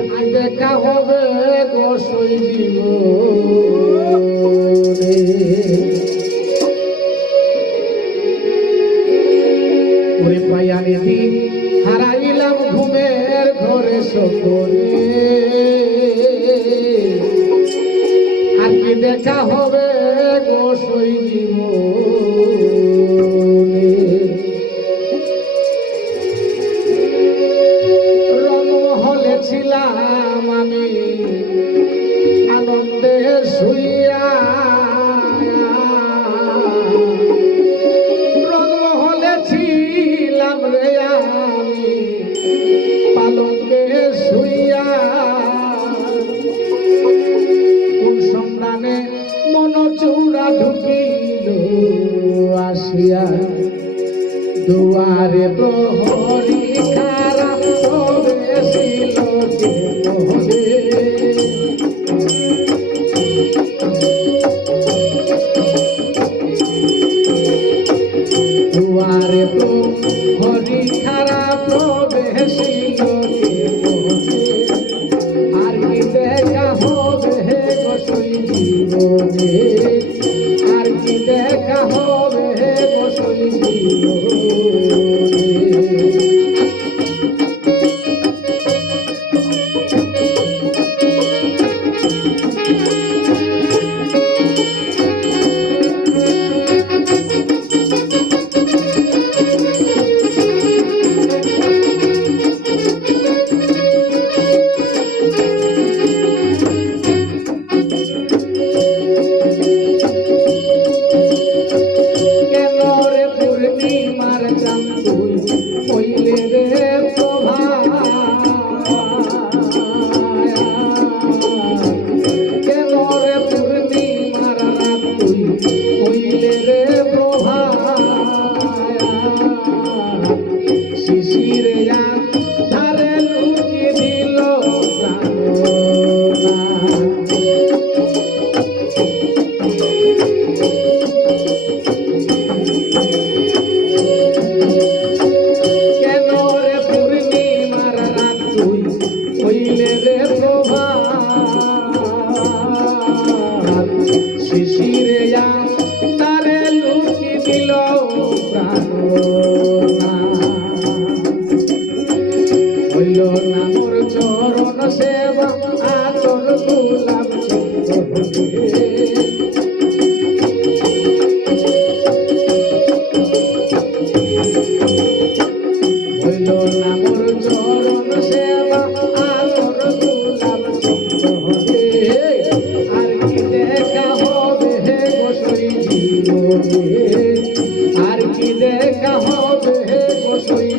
আর কি দেখা হবে গো সই ওরে পায়ানি দিন হারাইলাম ঘুমের ঘরে সকলে আর কি দেখা হবে গো সই রংমহলে ছিলাম আমি আনন্দে শুইয়া রংমহলে ছিলাম রে আমি পালকে শুইয়া কোন সম্রানে মন চূড়া ঢুকিল আসিয়া দুয়ারে প্রহরী খারা প্রবেশিল মোহনে দুয়ারে প্রহরী খারা প্রবেশিল মোহনে আর কি দেখা হবে গো সই জীবনে আর কি দেখা হবে গো সই জীবনে নামর চরণ সেবা আতর গোলাপ হইল নামর চরণ সেবা আতর গোলাপ আর কি দেখা হবে গো সই জীবনে আর কি দেখা হবে গো সই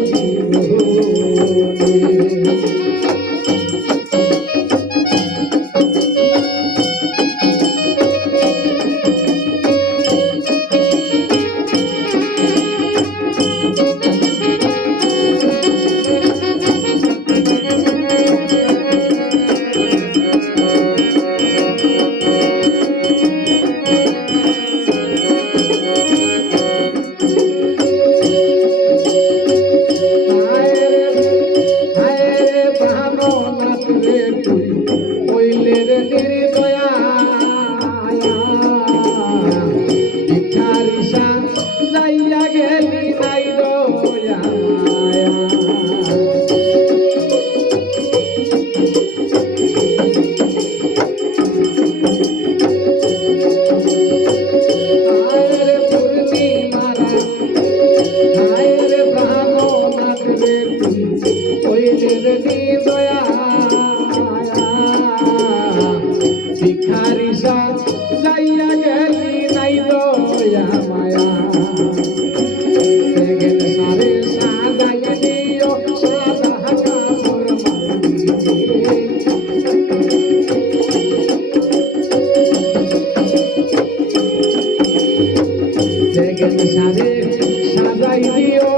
সাজাই দিও